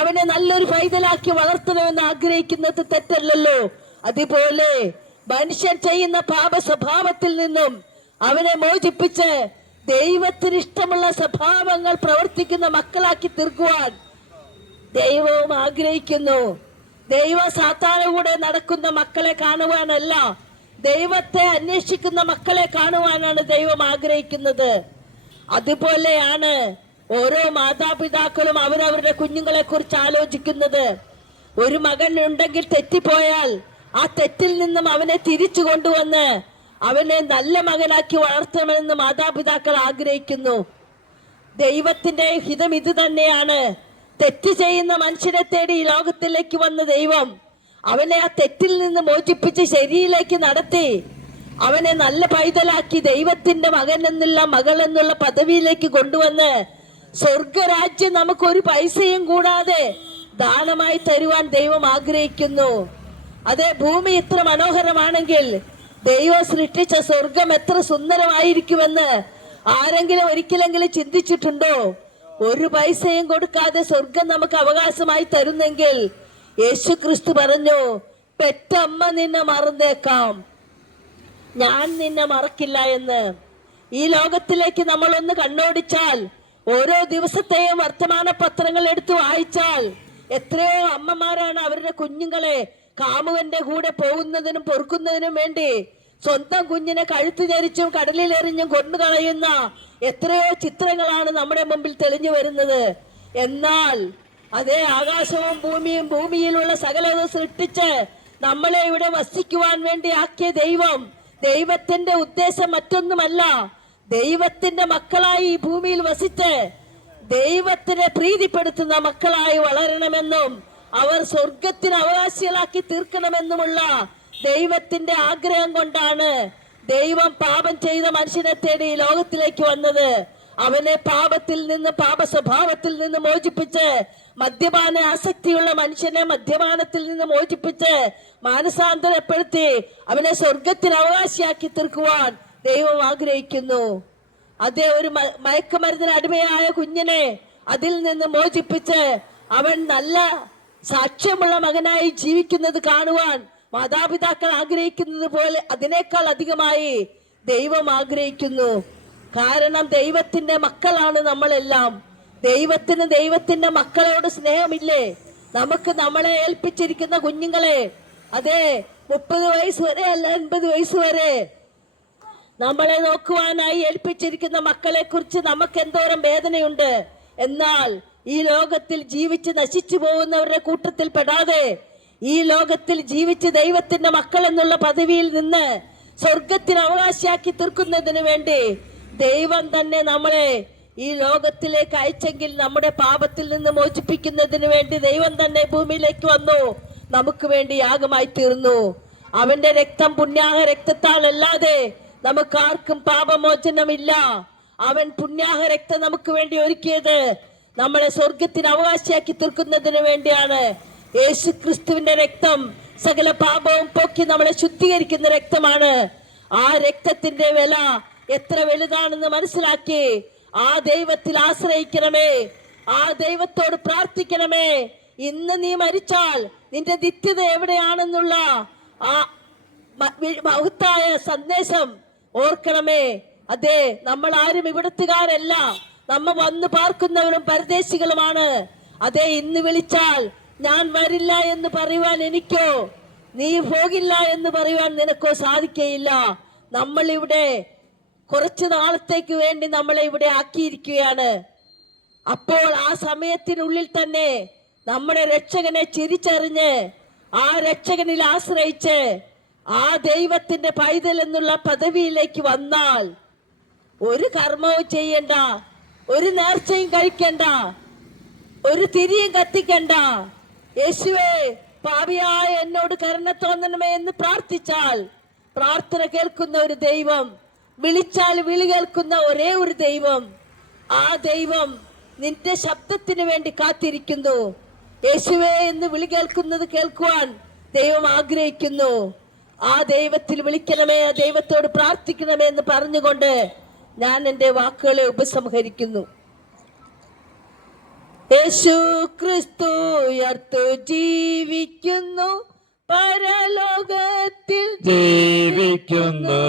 അവനെ നല്ലൊരു പൈതലാക്കി വളർത്തണമെന്ന് ആഗ്രഹിക്കുന്നത് തെറ്റല്ലല്ലോ. അതുപോലെ മനുഷ്യൻ ചെയ്യുന്ന പാപ സ്വഭാവത്തിൽ നിന്നും അവനെ മോചിപ്പിച്ച് ദൈവത്തിന് ഇഷ്ടമുള്ള സ്വഭാവങ്ങൾ പ്രവർത്തിക്കുന്ന മക്കളാക്കി തീർക്കുവാൻ ദൈവവും ആഗ്രഹിക്കുന്നു. ദൈവ സാത്താന കൂടെ നടക്കുന്ന മക്കളെ കാണുവാനല്ല, ദൈവത്തെ അന്വേഷിക്കുന്ന മക്കളെ കാണുവാനാണ് ദൈവം ആഗ്രഹിക്കുന്നത്. അതുപോലെയാണ് ഓരോ മാതാപിതാക്കളും അവരവരുടെ കുഞ്ഞുങ്ങളെ കുറിച്ച് ആലോചിക്കുന്നത്. ഒരു മകൻ ഉണ്ടെങ്കിൽ തെറ്റിപ്പോയാൽ ആ തെറ്റിൽ നിന്നും അവനെ തിരിച്ചു കൊണ്ടുവന്ന് അവനെ നല്ല മകനാക്കി വളർത്തണമെന്ന് മാതാപിതാക്കൾ ആഗ്രഹിക്കുന്നു. ദൈവത്തിന്റെ ഹിതം ഇത് തന്നെയാണ്. തെറ്റ് ചെയ്യുന്ന മനുഷ്യനെ തേടി ഈ ലോകത്തിലേക്ക് വന്ന ദൈവം അവനെ ആ തെറ്റിൽ നിന്ന് മോചിപ്പിച്ച് ശരിയിലേക്ക് നടത്തി അവനെ നല്ല പൈതലാക്കി ദൈവത്തിന്റെ മകൻ എന്നുള്ള മകൾ എന്നുള്ള പദവിയിലേക്ക് കൊണ്ടുവന്ന് സ്വർഗരാജ്യം നമുക്കൊരു പൈസയും കൂടാതെ ദാനമായി തരുവാൻ ദൈവം ആഗ്രഹിക്കുന്നു. അതേ, ഭൂമി ഇത്ര മനോഹരമാണെങ്കിൽ ദൈവം സൃഷ്ടിച്ച സ്വർഗം എത്ര സുന്ദരമായിരിക്കുമെന്ന് ആരെങ്കിലും ഒരിക്കലെങ്കിലും ചിന്തിച്ചിട്ടുണ്ടോ? ഒരു പൈസയും കൊടുക്കാതെ സ്വർഗം നമുക്ക് അവകാശമായി തരുന്നെങ്കിൽ യേശു ക്രിസ്തു പറഞ്ഞു, പെറ്റമ്മ നിന്നെ മറന്നേക്കാം, ഞാൻ നിന്നെ മറക്കില്ല എന്ന്. ഈ ലോകത്തിലേക്ക് നമ്മളൊന്ന് കണ്ണോടിച്ചാൽ, ഓരോ ദിവസത്തെയും വർത്തമാന പത്രങ്ങൾ എടുത്തു വായിച്ചാൽ എത്രയോ അമ്മമാരാണ് അവരുടെ കുഞ്ഞുങ്ങളെ കാമുകന്റെ കൂടെ പോകുന്നതിനും പൊറുക്കുന്നതിനും വേണ്ടി സ്വന്തം കുഞ്ഞിനെ കഴുത്തു ഞെരിച്ചും കടലിലെറിഞ്ഞും കൊണ്ടുകളയുന്ന എത്രയോ ചിത്രങ്ങളാണ് നമ്മുടെ മുമ്പിൽ തെളിഞ്ഞു വരുന്നത്. എന്നാൽ അതേ ആകാശവും ഭൂമിയും ഭൂമിയിലുള്ള സകലവും സൃഷ്ടിച്ച് നമ്മളെ ഇവിടെ വസിക്കുവാൻ വേണ്ടി ആക്കിയ ദൈവത്തിന്റെ ഉദ്ദേശം മറ്റൊന്നുമല്ല, ദൈവത്തിന്റെ മക്കളായി ഈ ഭൂമിയിൽ വസിച്ച് ദൈവത്തിനെ പ്രീതിപ്പെടുത്തുന്ന മക്കളായി വളരണമെന്നും അവർ സ്വർഗത്തിന് അവകാശികളാക്കി തീർക്കണമെന്നുമുള്ള ദൈവത്തിന്റെ ആഗ്രഹം കൊണ്ടാണ് ദൈവം പാപം ചെയ്ത മനുഷ്യനെ തേടി ഈ ലോകത്തിലേക്ക് വന്നത്. അവനെ പാപത്തിൽ നിന്ന്, പാപ സ്വഭാവത്തിൽ നിന്ന് മോചിപ്പിച്ച്, മദ്യപാന ആസക്തിയുള്ള മനുഷ്യനെ മദ്യപാനത്തിൽ നിന്ന് മോചിപ്പിച്ച് മാനസാന്തരപ്പെടുത്തി അവനെ സ്വർഗത്തിന് അവകാശിയാക്കി തീർക്കുവാൻ ദൈവം ആഗ്രഹിക്കുന്നു. അതേ, ഒരു മയക്കുമരുന്നിന് അടിമയായ കുഞ്ഞിനെ അതിൽ നിന്ന് മോചിപ്പിച്ച് അവൻ നല്ല സാക്ഷ്യമുള്ള മകനായി ജീവിക്കുന്നത് കാണുവാൻ മാതാപിതാക്കൾ ആഗ്രഹിക്കുന്നത് പോലെ അതിനേക്കാൾ അധികമായി ദൈവം ആഗ്രഹിക്കുന്നു. കാരണം ദൈവത്തിന്റെ മക്കളാണ് നമ്മളെല്ലാം. ദൈവത്തിന്റെ മക്കളോട് സ്നേഹമില്ലേ? നമുക്ക് നമ്മളെ ഏൽപ്പിച്ചിരിക്കുന്ന കുഞ്ഞുങ്ങളെ, അതെ 30 വയസ്സ് വരെ അല്ല 80 വയസ്സ് വരെ നമ്മളെ നോക്കുവാനായി ഏൽപ്പിച്ചിരിക്കുന്ന മക്കളെ കുറിച്ച് നമുക്ക് എന്തോരം വേദനയുണ്ട്. എന്നാൽ ഈ ലോകത്തിൽ ജീവിച്ച് നശിച്ചു പോകുന്നവരുടെ കൂട്ടത്തിൽ പെടാതെ ഈ ലോകത്തിൽ ജീവിച്ച് ദൈവത്തിന്റെ മക്കൾ എന്നുള്ള പദവിയിൽ നിന്ന് സ്വർഗത്തിന് അവകാശിയാക്കി തീർക്കുന്നതിന് വേണ്ടി ദൈവം തന്നെ നമ്മളെ ഈ ലോകത്തിലേക്ക് അയച്ചെങ്കിൽ നമ്മുടെ പാപത്തിൽ നിന്ന് മോചിപ്പിക്കുന്നതിന് വേണ്ടി ദൈവം തന്നെ ഭൂമിയിലേക്ക് വന്നു, നമുക്ക് വേണ്ടി യാഗമായി തീർന്നു. അവന്റെ രക്തം പുണ്യാഹ രക്തത്താൽ അല്ലാതെ നമുക്ക് ആർക്കും പാപമോചനമില്ല. അവൻ പുണ്യാഹ രക്തം നമുക്ക് വേണ്ടി ഒരുക്കിയത് നമ്മളെ സ്വർഗത്തിന് അവകാശിയാക്കി തീർക്കുന്നതിന് വേണ്ടിയാണ്. യേശു ക്രിസ്തുവിന്റെ രക്തം സകല പാപവും പോക്കി നമ്മളെ ശുദ്ധീകരിക്കുന്ന രക്തമാണ്. ആ രക്തത്തിന്റെ വില എത്ര വലുതാണെന്ന് മനസ്സിലാക്കി ആ ദൈവത്തിൽ ആശ്രയിക്കണമേ, ആ ദൈവത്തോട് പ്രാർത്ഥിക്കണമേ. ഇന്ന് നീ മരിച്ചാൽ നിന്റെ നിത്യത എവിടെയാണെന്നുള്ള ആ മഹത്തായ സന്ദേശം ഓർക്കണമേ. അതെ, നമ്മൾ ആരും ഇവിടത്തുകാരല്ല, നമ്മ വന്ന് പാർക്കുന്നവരും പരദേശികളുമാണ്. അതെ, ഇന്ന് വിളിച്ചാൽ ഞാൻ വരില്ല എന്ന് പറയുവാൻ എനിക്കോ, നീ പോകില്ല എന്ന് പറയുവാൻ നിനക്കോ സാധിക്കയില്ല. നമ്മൾ ഇവിടെ കുറച്ചു നാളത്തേക്ക് വേണ്ടി നമ്മളെ ഇവിടെ ആക്കിയിരിക്കുകയാണ്. അപ്പോൾ ആ സമയത്തിനുള്ളിൽ തന്നെ നമ്മുടെ രക്ഷകനെ തിരിച്ചറിഞ്ഞ് ആ രക്ഷകനിൽ ആശ്രയിച്ച് ആ ദൈവത്തിന്റെ പൈതൽ എന്നുള്ള പദവിയിലേക്ക് വന്നാൽ ഒരു കർമ്മവും ചെയ്യണ്ട, ഒരു നേർച്ചയും കഴിക്കണ്ട, ഒരു തിരിയും കത്തിക്കണ്ട. യേശുവേ, പാപിയായ എന്നോട് കരുണ തോന്നണമേ എന്ന് പ്രാർത്ഥിച്ചാൽ പ്രാർത്ഥന കേൾക്കുന്ന ഒരു ദൈവം, വിളിച്ചാൽ വിളി കേൾക്കുന്ന ഒരേ ഒരു ദൈവം, ആ ദൈവം നിന്റെ ശബ്ദത്തിന് വേണ്ടി കാത്തിരിക്കുന്നു. യേശുവേ എന്ന് വിളി കേൾക്കുന്നത് കേൾക്കുവാൻ ദൈവം ആഗ്രഹിക്കുന്നു. ആ ദൈവത്തിൽ വിളിക്കണമേ, ആ ദൈവത്തോട് പ്രാർത്ഥിക്കണമേ എന്ന് പറഞ്ഞുകൊണ്ട് ഞാൻ എൻ്റെ വാക്കുകളെ ഉപസംഹരിക്കുന്നു. യേശു ക്രിസ്തു ഉയർത്തു ജീവിക്കുന്നു, പരലോകത്തിൽ ജീവിക്കുന്നു.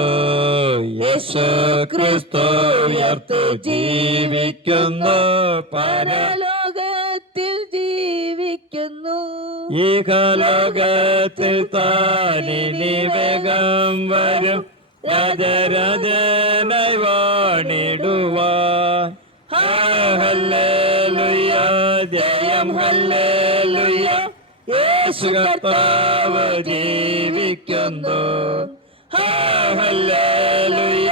യേശു ക്രിസ്തു ഉയർത്തു ജീവിക്കുന്നു, പരലോകത്തിൽ ജീവിക്കുന്നു. ഈഹലോകത്തിൽ താനിനി വേഗം വരും, രാജരാജനായി വാണിടുവാൻ. ഹല്ലേലൂയ, ജയം ഹല്ലേലൂയ, യേശു കർത്താവ് ജീവിക്കുന്നു. ഹല്ലേലൂയ,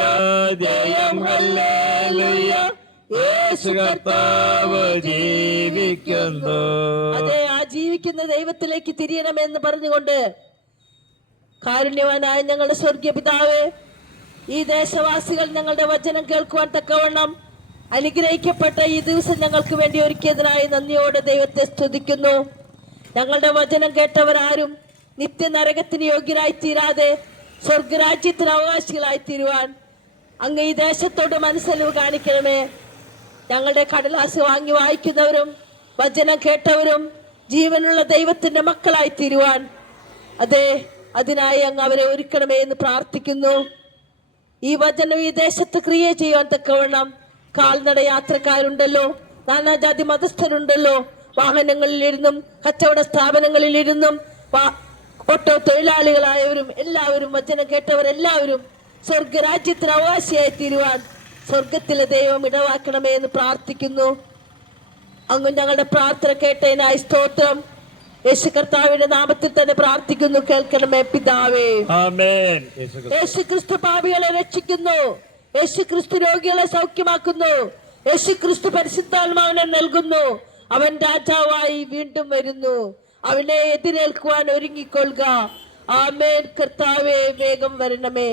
ജയം ഹല്ലേലൂയ, യേശു കർത്താവ് ജീവിക്കുന്നു. അതെ, ആ ജീവിക്കുന്ന ദൈവത്തിലേക്ക് തിരിയണമെന്ന് പറഞ്ഞുകൊണ്ട് കാരുണ്യവാനായ ഞങ്ങളുടെ സ്വർഗീയ പിതാവേ, ഈ ദേശവാസികൾ ഞങ്ങളുടെ വചനം കേൾക്കുവാൻ തക്കവണ്ണം അനുഗ്രഹിക്കപ്പെട്ട ഈ ദിവസം ഞങ്ങൾക്ക് വേണ്ടി ഒരുക്കിയതിനായി നന്ദിയോടെ ദൈവത്തെ സ്തുതിക്കുന്നു. ഞങ്ങളുടെ വചനം കേട്ടവരാരും നിത്യനരകത്തിന് യോഗ്യരായി തീരാതെ സ്വർഗരാജ്യത്തിന് അവകാശികളായി തീരുവാൻ അങ്ങ് ഈ ദേശത്തോട് മനസ്സലിവ് കാണിക്കണമേ. ഞങ്ങളുടെ കടലാസ് വാങ്ങി വായിക്കുന്നവരും വചനം കേട്ടവരും ജീവനുള്ള ദൈവത്തിന്റെ മക്കളായി തീരുവാൻ അതെ, അതിനായി അങ്ങ് അവരെ ഒരുക്കണമേ എന്ന് പ്രാർത്ഥിക്കുന്നു. ഈ വചനം ഈ ദേശത്ത് ക്രിയ ചെയ്യുവാൻ തക്കവണ്ണം കാൽനട യാത്രക്കാരുണ്ടല്ലോ, നാനാജാതി മതസ്ഥരുണ്ടല്ലോ, വാഹനങ്ങളിലിരുന്നും കച്ചവട സ്ഥാപനങ്ങളിലിരുന്നും ഓട്ടോ തൊഴിലാളികളായവരും എല്ലാവരും വചനം കേട്ടവരെല്ലാവരും സ്വർഗരാജ്യത്തിന് അവകാശിയായി തീരുവാൻ സ്വർഗത്തിലെ ദൈവം ഇടവാക്കണമേ എന്ന് പ്രാർത്ഥിക്കുന്നു. അങ്ങ് ഞങ്ങളുടെ പ്രാർത്ഥന കേട്ടതിനായി സ്തോത്രം. യേശു കർത്താവിന്റെ നാമത്തിൽ തന്നെ പ്രാർത്ഥിക്കുന്നു, കേൾക്കണമേ പിതാവേ. ആമേൻ. യേശു ക്രിസ്തു പാപികളെ രക്ഷിക്കുന്നു, യേശു ക്രിസ്തു രോഗികളെ സൗഖ്യമാക്കുന്നു, യേശു ക്രിസ്തു പരിശുദ്ധാത്മാവിനെ നൽകുന്നു. അവൻ രാജാവായി വീണ്ടും വരുന്നു. അവനെ എതിരേൽക്കുവാൻ ഒരുങ്ങിക്കൊള്ളുക. ആമേൻ. കർത്താവേ, വേഗം വരണമേ.